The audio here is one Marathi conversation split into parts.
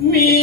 मी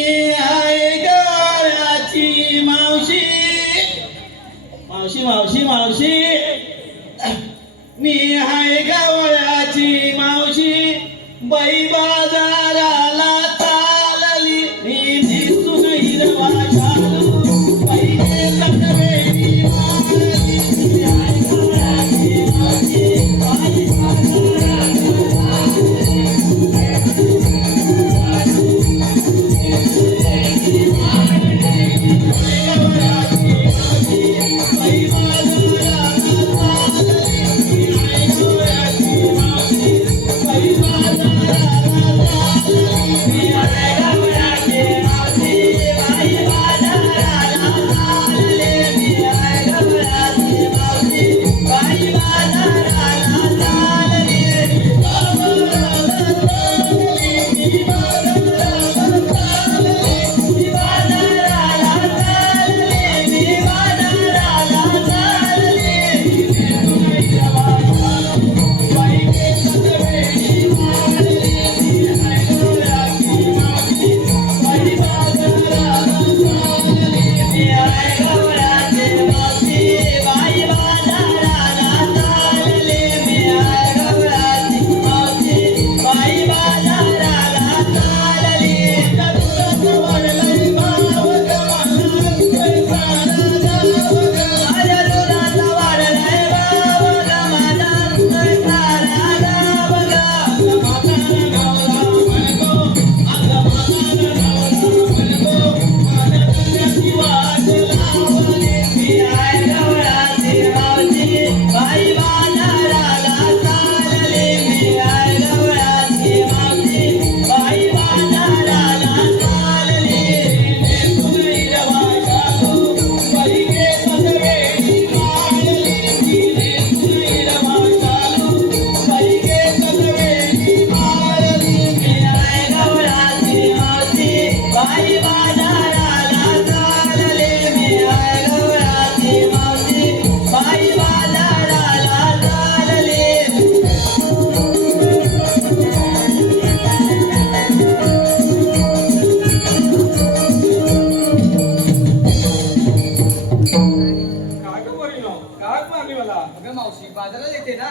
काय मारली मला. अगं मावशी बाजारात येते ना.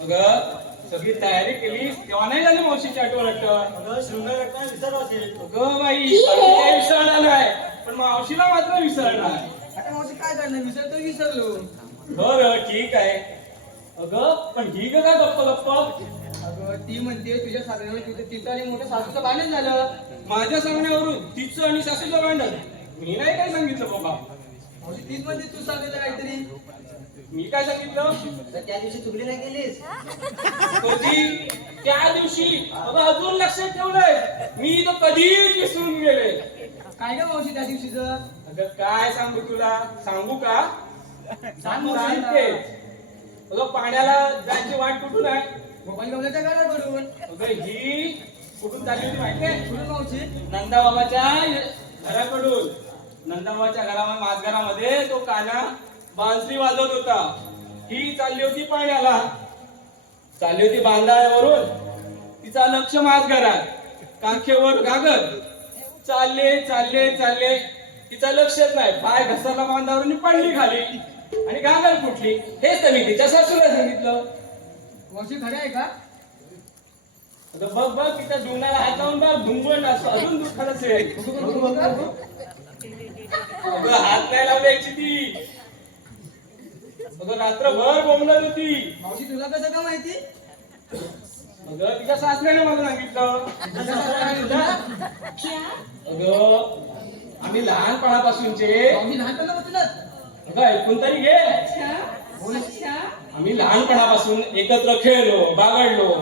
अगं सगळी तयारी केली तेव्हा नाही झाली मावशीची आठवण वाटतं अगं शृंगार रत्ना विसरला असेल. अगं बाई विसरणार नाही पण मावशीला मात्र विसरणार आता मावशी काय करणार? विसरतो विसरलो. बरं ठीक आहे. अगं पण ही ग का गप्प गप्प अगं ती म्हणते तुझ्या सासऱ्यावर तिथं तिथं आणि मोठ्या सासूचं भांडण झालं. माझ्या सांगण्यावरून तिचं आणि सासूचं भांडण. मी नाही काय सांगितलं बाबा. तीच म्हणते तू सांगितलं काहीतरी. मी काय सांगितलं? त्या दिवशी चुकली नाही केलीस कधी? त्या दिवशी. अगं अजून लक्षात ठेवलंय. मी तर कधीच विसरून गेले. काय गं मावशी त्या दिवशीचं? अगं काय सांगू तुला? सांगू का? सांग मावशी. सांगते अगं पाण्याला जायची वाट कुठून आहे? गोपाल गवल्याच्या घराकडून अगं ही कुठून चालली होती माहितीये कुठून मावशी? नंदाबाबाच्या घराकडून. नंदाबाबाच्या घरामध्ये माझघरामध्ये तो काना बांसरी वाजवत होता. ही चालली होती पाण्याला. चालली होती बांधाळ्यावरून. तिचा लक्ष माझघरात काखेवर गागर चालले चालले चालले. तिचा लक्षच नाही. पाय घसरला बांधावरून पडली खाली. आणि गागर फुटली. हेच तर मी तिच्या सासूला सांगितलं. मावशी खरं आहे का? बघ बघ तिच्या जीवनाला हात लावून बघ. धुंबण असं. अजून बघू. अगं हात नाही लावल्याची ती. अगं रात्रभर बोंबलत होती. मावशी तुला कसं का माहिती? अगं तिच्या सासऱ्याने मला सांगितलं? अगं आम्ही लहानपणापासूनचे मावशी लहानपणापासूनच अगं ऐकून तरी घे. आम्ही लहानपणापासून एकत्र खेळलो बागडलो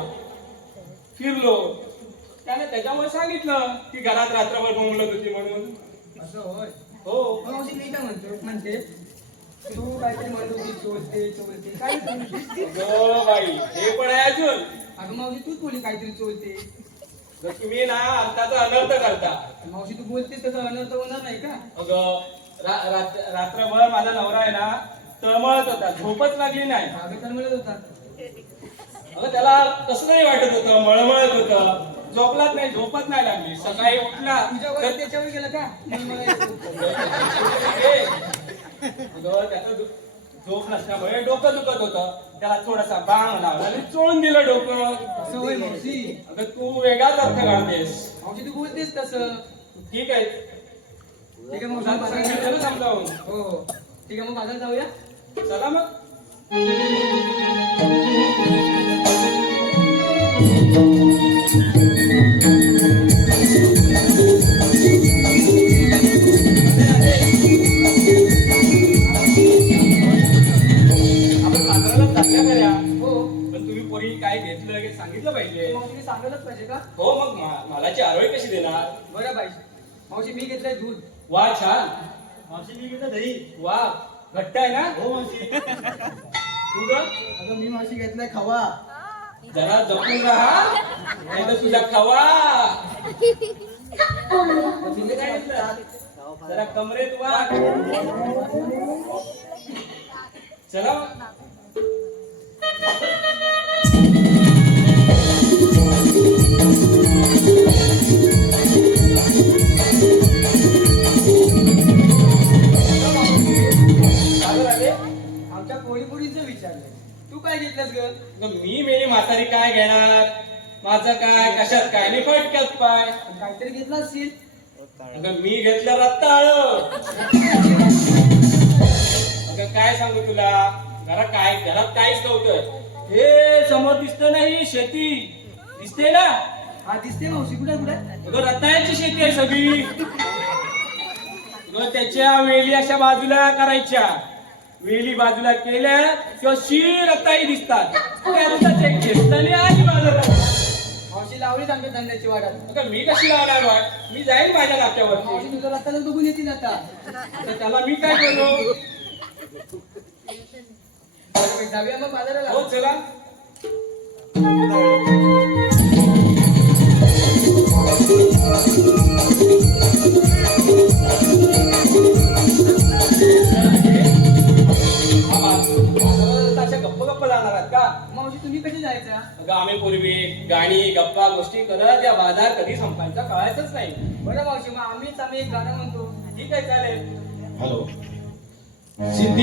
फिरलो. त्याने त्याच्यामुळे सांगितलं की घरात रात्रभर बोंबलत होती म्हणून. असं होय. हो. मावशी मी काय म्हणतो म्हणते तू काहीतरी म्हणत होती चोरते चोरते काय चोरते? अगं बाई हे पण आहे अजून. अगं मावशी तूच बोली काहीतरी चोरते? जर तुम्ही ना अर्थाचा अनर्थ करता. मावशी तू बोलतेस तसं अनर्थ होणार नाही का? अगं रा- रात- रात्रभर माझा नवरा आहे ना तळमळत होता. झोपच लागली नाही. अगं तर म्हणत होता. अगं त्याला कसं तरी वाटत होतं. मळमळत होतं. झोपलाच नाही झोपत नाही लागली. सकाळी उठला. तर त्याच्यावर गेलं का. अगं, त्याचं दु- झोप नसल्यामुळे डोकं दुखत होतं. त्याला थोडासा बाम लावला आणि चोळून दिलं डोकं. मावशी. अगं तू वेगळाच अर्थ काढतेस. मावशी तू बोलतेस तसं. ठीक आहे. ठीक आहे बाजारात सांगितलं ना समजावून. हो हो. ठीक आहे मग बाजारात जाऊया. चला मग. हो. पण तुम्ही पोरी काय घेतलं हे सांगितलं पाहिजे. मावशीने सांगायलाच पाहिजे का? हो मग मा- मालाची आरोळी कशी देणार? बरं पाहिजे मावशी मी घेतलंय दूध. वा छान. मावशी मी घेतो दही. वा घट्ट आहे ना? हो मावशी. तू ग? अगं मी मावशी घेतलाय खवा. जरा जपून राहा. नाही तर तुझा खवा. तिने काय घेतलं? जरा कमरेत वा चला. मी मेली म्हातारी काय घेणार? माझं काय? कशात काय? मी फटक्यात पाय. काहीतरी घेतलं असशील? अगं मी घेतलं रत्ताळ अगं काय सांगू तुला? घरात काय? घरात काहीच नव्हतं. हे समोर दिसत नाही शेती. दिसते ना? हा दिसते मावशी. कुठे कुठे अगं शेती आहे सगळी. त्याच्या वेली अशा बाजूला करायच्या. वेली बाजूला केल्या किंवा शी रताळी दिसतात. आणि बाजारात मावशी लावलीच आमच्या धंद्याची अगं मी कशी लावणार बाळ मी जाईन माझ्या नाट्यावरती मावशी तुझं रस्त्याला बघून येतील आता. तर त्याला मी काय करू? जाऊया मग बाजाराला. हो चला. आहेत का? मावशी तुम्ही कधी जायचा? अगं आम्ही पूर्वी गाणी गप्पा गोष्टी करत या बाजार कधी संपायचा कळायचंच नाही. बरं मावशी मग आम्हीच आम्ही एक गाणं म्हणतो. ठीक आहे चालेल. हॅलो. सिद्धी